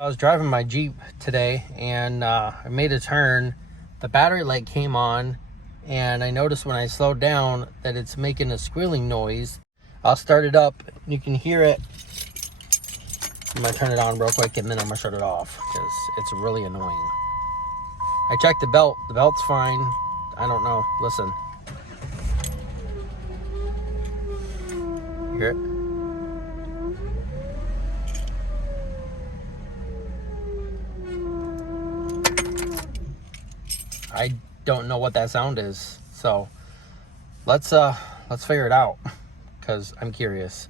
I was driving my Jeep today and I made a turn. The battery light came on and I noticed when I slowed down that it's making a squealing noise. I'll start it up. You can hear it. I'm gonna turn it on real quick and then I'm gonna shut it off because it's really annoying. I checked the belt. The belt's fine. I don't know. Listen. You hear it? I don't know what that sound is, so let's figure it out because I'm curious.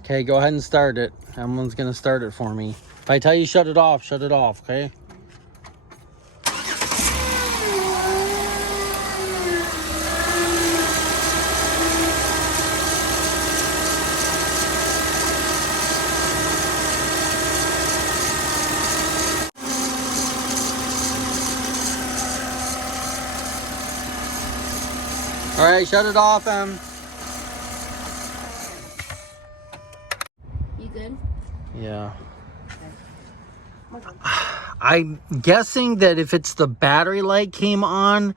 Okay, go ahead and start it. Someone's gonna start it for me. If I tell you shut it off, okay? All right, shut it off, You good? Yeah. I'm guessing that if it's the battery light came on,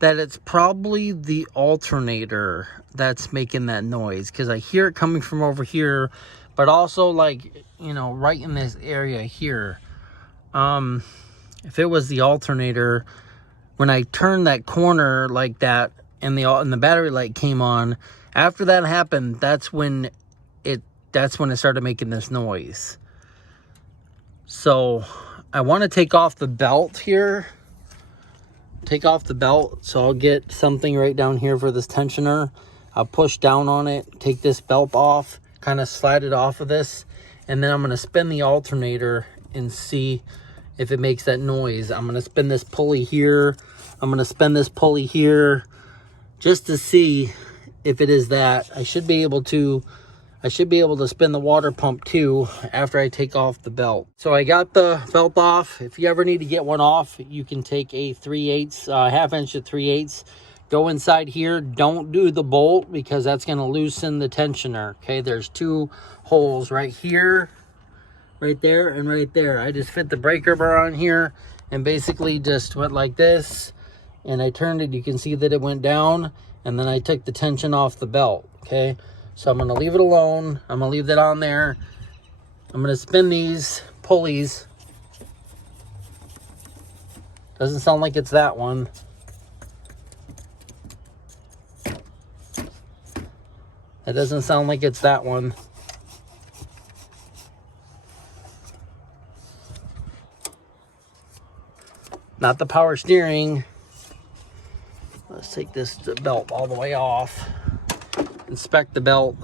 that it's probably the alternator that's making that noise, because I hear it coming from over here, but also like, you know, right in this area here. If it was the alternator, when I turned that corner like that and the battery light came on, after that happened, that's when it started making this noise. So I want to take off the belt here. Take off the belt. So I'll get something right down here for this tensioner. I'll push down on it, take this belt off, kind of slide it off of this, and then I'm going to spin the alternator and see if it makes that noise. I'm going to spin this pulley here. I'm going to spin this pulley here just to see if it is that. I should be able to spin the water pump too after I take off the belt. So I got the belt off. If you ever need to get one off, you can take a 3/8, half inch to 3/8. Go inside here. Don't do the bolt because that's going to loosen the tensioner. Okay, there's two holes right here, right there, and right there. I just fit the breaker bar on here and basically just went like this. And I turned it. You can see that it went down. And then I took the tension off the belt. Okay. So I'm going to leave it alone. I'm going to leave that on there. I'm going to spin these pulleys. Doesn't sound like it's that one. It doesn't sound like it's that one. Not the power steering. Let's take this belt all the way off. Inspect the belt.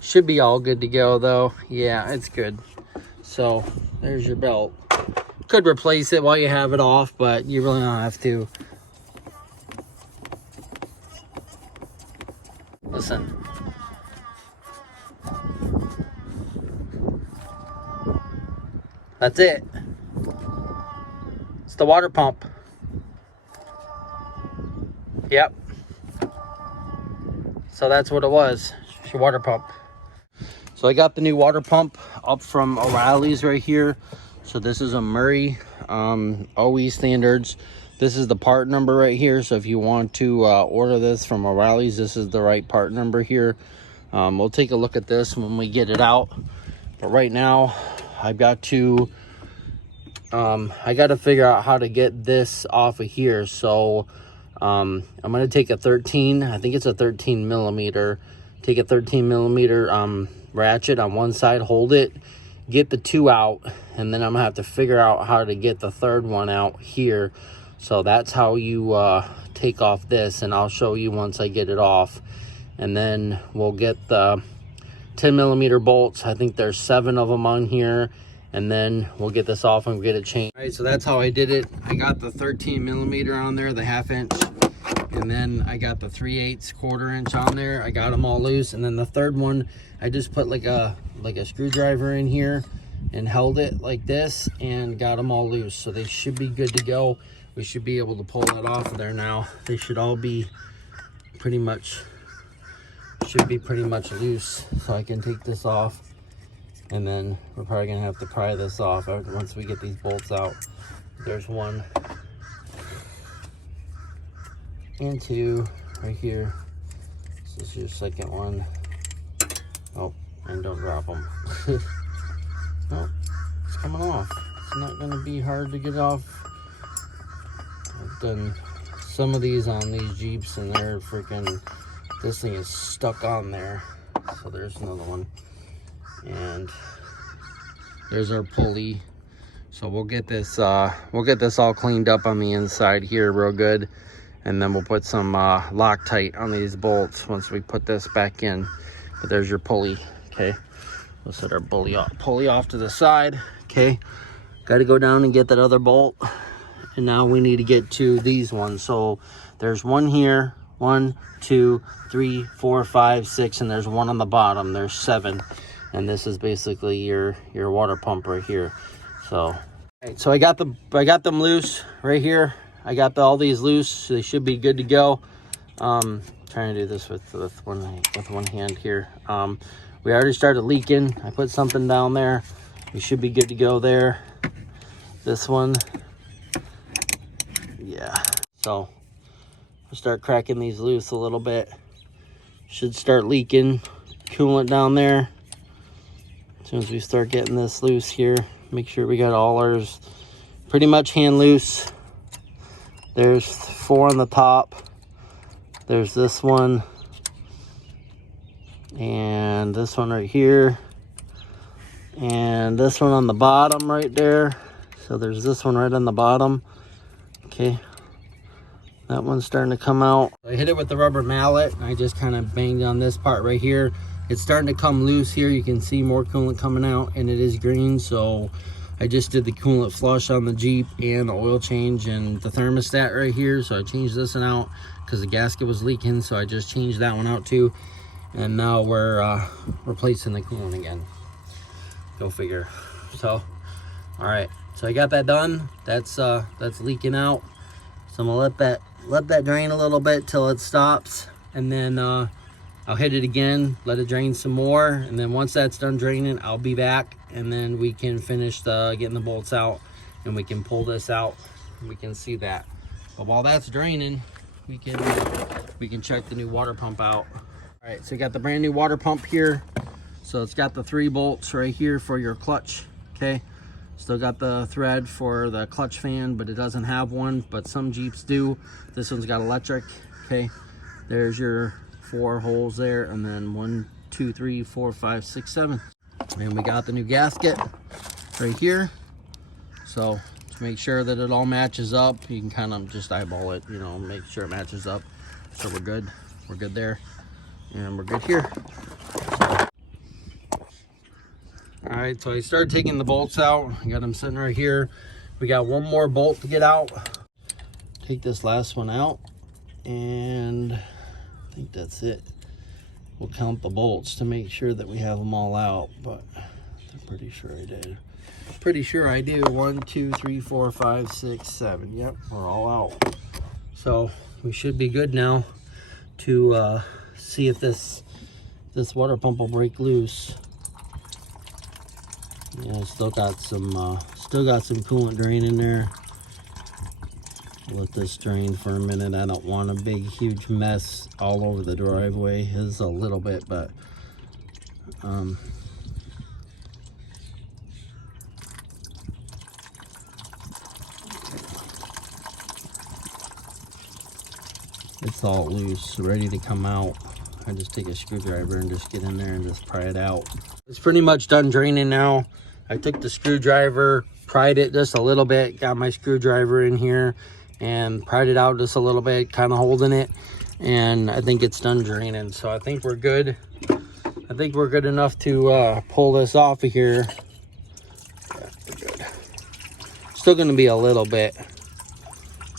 Should be all good to go though. Yeah, it's good. So there's your belt. Could replace it while you have it off, but you really don't have to. Listen. That's it. It's the water pump. Yep. So that's what it was. It's your water pump. So I got the new water pump up from O'Reilly's right here. So this is a Murray OE standards. This is the part number right here. So if you want to order this from O'Reilly's, this is the right part number here. We'll take a look at this when we get it out. But right now, I've got to figure out how to get this off of here. So I'm going to take a 13, I think it's a 13 millimeter, take a 13 millimeter ratchet on one side, hold it, get the two out, and then I'm going to have to figure out how to get the third one out here. So that's how you take off this, and I'll show you once I get it off. And then we'll get the 10 millimeter bolts. I think there's 7 of them on here. And then we'll get this off and get it changed. All right, so that's how I did it. I got the 13 millimeter on there, the half inch. And then I got the 3/8 1/4" on there. I got them all loose. And then the third one, I just put like a screwdriver in here and held it like this and got them all loose. So they should be good to go. We should be able to pull that off of there now. They should all be pretty much loose. So I can take this off. And then we're probably gonna have to pry this off once we get these bolts out. There's 1 and 2 right here. This is your second one. Oh, and don't drop them. Oh, it's coming off. It's not gonna be hard to get off. I've done some of these on these Jeeps and they're freaking, this thing is stuck on there. So there's another one. And there's our pulley. So we'll get this all cleaned up on the inside here real good, and then we'll put some Loctite on these bolts once we put this back in. But there's your pulley. Okay, we'll set our pulley off to the side. Okay, got to go down and get that other bolt, and now we need to get to these ones. So there's 1 here, 1, 2, 3, 4, 5, 6, and there's 1 on the bottom. There's 7. And this is basically your water pump right here. So, right, so I got them loose right here. I got all these loose, so they should be good to go. Trying to do this with one hand here. We already started leaking. I put something down there. We should be good to go there. This one, yeah. So we'll start cracking these loose a little bit. Should start leaking coolant down there. As soon as we start getting this loose here, make sure we got all ours pretty much hand loose. There's 4 on the top. There's this one. And this one right here. And this one on the bottom right there. So there's this one right on the bottom. Okay. That one's starting to come out. I hit it with the rubber mallet. I just kind of banged on this part right here. It's starting to come loose here. You can see more coolant coming out, and it is green. So I just did the coolant flush on the Jeep and the oil change and the thermostat right here. So I changed this one out because the gasket was leaking. So I just changed that one out too. And now we're replacing the coolant again. Go figure. So, all right. So I got that done. That's leaking out. So I'm gonna let that drain a little bit till it stops, and then I'll hit it again, let it drain some more, and then once that's done draining, I'll be back, and then we can finish getting the bolts out, and we can pull this out, and we can see that. But while that's draining, we can check the new water pump out. All right, so you got the brand new water pump here. So it's got the 3 bolts right here for your clutch. Okay, still got the thread for the clutch fan, but it doesn't have one, but some Jeeps do. This one's got electric. Okay, there's your 4 holes there, and then 1, 2, 3, 4, 5, 6, 7. And we got the new gasket right here. So to make sure that it all matches up, you can kind of just eyeball it, you know, make sure it matches up. So we're good there, and we're good here. All right, so I started taking the bolts out. I got them sitting right here. We got 1 more bolt to get out. Take this last one out, and I think that's it. We'll count the bolts to make sure that we have them all out, but I'm pretty sure I did. Pretty sure I do. 1, 2, 3, 4, 5, 6, 7. Yep, we're all out. So we should be good now to see if this water pump will break loose. Yeah, still got some coolant drain in there. Let this drain for a minute. I don't want a big huge mess all over the driveway. It's a little bit, but it's all loose, ready to come out. I just take a screwdriver and just get in there and just pry it out. It's pretty much done draining now. I took the screwdriver, pried it just a little bit, got my screwdriver in here and pried it out just a little bit, kind of holding it, and I think it's done draining. So I think we're good. I think we're good enough to pull this off of here. Yeah, we're good. Still gonna be a little bit,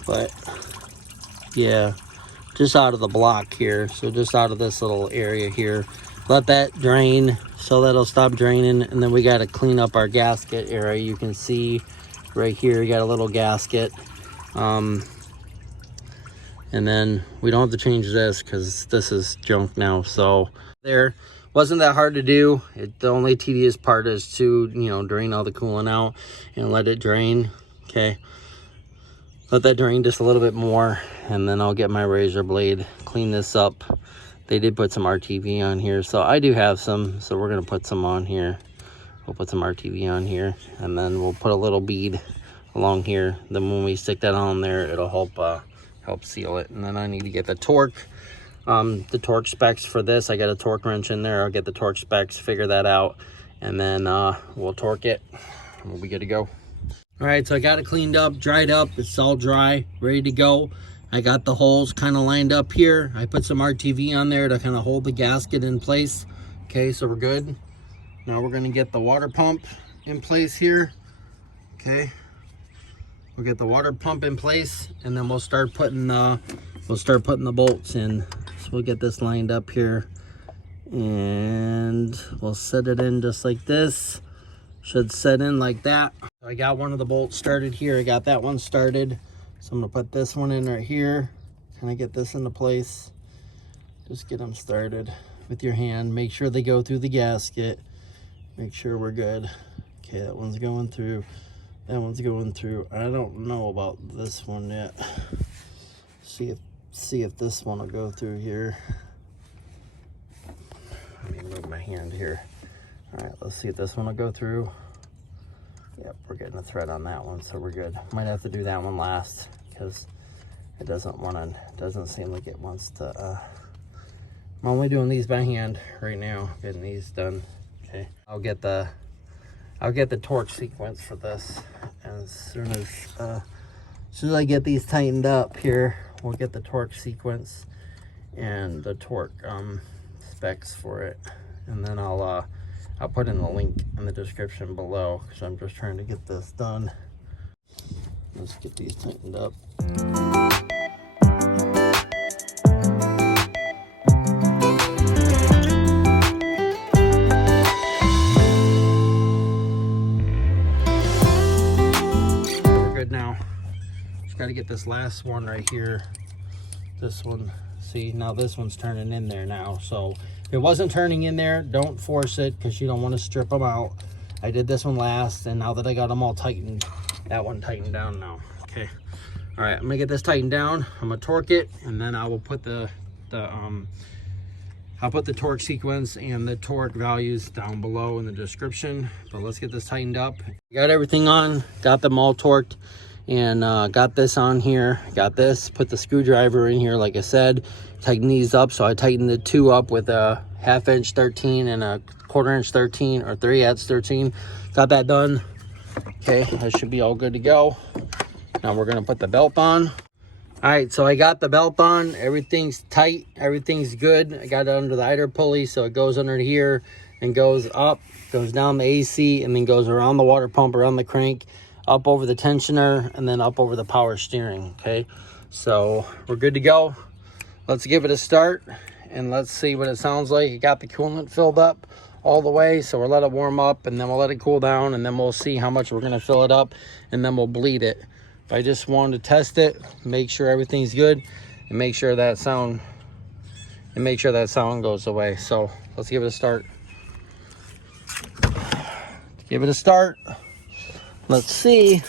but yeah, just out of the block here. So just out of this little area here. Let that drain so that'll stop draining. And then we got to clean up our gasket area. You can see right here, you got a little gasket. And then we don't have to change this because this is junk now. So there, wasn't that hard to do. The only tedious part is to, you know, drain all the coolant out and let it drain. Okay, let that drain just a little bit more, and then I'll get my razor blade, clean this up. They did put some RTV on here, so I do have some, so we're gonna put some on here. We'll put some RTV on here, and then we'll put a little bead along here. Then when we stick that on there, it'll help seal it. And then I need to get the torque specs for this. I got a torque wrench in there. I'll get the torque specs, figure that out, and then we'll torque it, and we'll be good to go. All right, so I got it cleaned up, dried up. It's all dry, ready to go. I got the holes kind of lined up here. I put some RTV on there to kind of hold the gasket in place. Okay, so we're good. Now we're gonna get the water pump in place here. Okay, we'll get the water pump in place, and then we'll start putting the bolts in. So we'll get this lined up here, and we'll set it in just like this. Should set in like that. I got one of the bolts started here. I got that one started. So I'm gonna put this one in right here. Kind of get this into place. Just get them started with your hand. Make sure they go through the gasket. Make sure we're good. Okay, that one's going through. That one's going through. I don't know about this one yet. See if this one will go through here. Let me move my hand here. All right, let's see if this one will go through. Yep, we're getting a thread on that one, so we're good. Might have to do that one last because it doesn't seem like it wants to. I'm only doing these by hand right now, getting these done. Okay, I'll get the torque sequence for this, and as soon as I get these tightened up here, we'll get the torque sequence and the torque specs for it, and then I'll put in the link in the description below because I'm just trying to get this done. Let's get these tightened up. We're good now. Just got to get this last one right here. This one. See, now this one's turning in there now. So if it wasn't turning in there, don't force it because you don't want to strip them out. I did this one last, and now that I got them all tightened, that one tightened down now. Okay. All right, I'm gonna get this tightened down. I'm gonna torque it, and then I will put I'll put the torque sequence and the torque values down below in the description. But let's get this tightened up. Got everything on, got them all torqued, and got this on here. Got this, put the screwdriver in here like I said, tighten these up. So I tightened the two up with a 1/2 inch 13 and a 1/4 inch 13 or 3/8 13. Got that done. Okay, that should be all good to go. Now we're gonna put the belt on. All right, so I got the belt on. Everything's tight, everything's good. I got it under the idler pulley, so it goes under here and goes up, goes down the AC, and then goes around the water pump, around the crank, up over the tensioner, and then up over the power steering. Okay, so we're good to go. Let's give it a start and let's see what it sounds like. It got the coolant filled up all the way, so we'll let it warm up, and then we'll let it cool down, and then we'll see how much we're gonna fill it up, and then we'll bleed it. I just wanted to test it, make sure everything's good, and make sure that sound goes away. So let's give it a start. Give it a start. Let's see.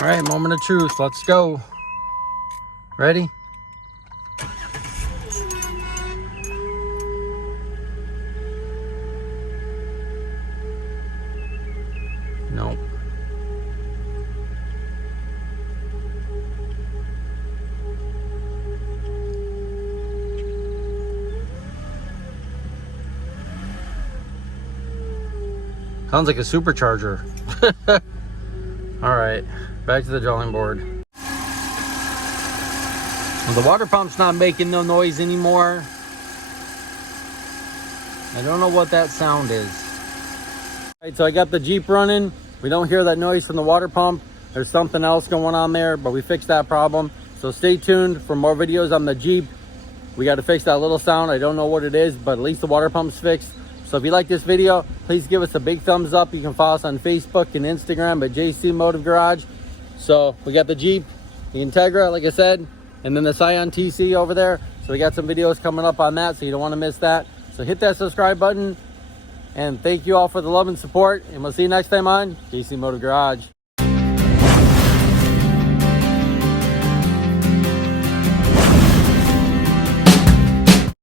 All right, moment of truth. Let's go. Ready? Nope. Sounds like a supercharger. All right, back to the drawing board. Well, the water pump's not making no noise anymore. I don't know what that sound is. All right, so I got the Jeep running. We don't hear that noise from the water pump. There's something else going on there, but we fixed that problem. So stay tuned for more videos on the Jeep. We got to fix that little sound. I don't know what it is, but at least the water pump's fixed. So if you like this video, please give us a big thumbs up. You can follow us on Facebook and Instagram at JC Motive Garage. So we got the Jeep, the Integra, like I said, and then the Scion TC over there. So we got some videos coming up on that, so you don't want to miss that. So hit that subscribe button. And thank you all for the love and support. And we'll see you next time on JC Motive Garage.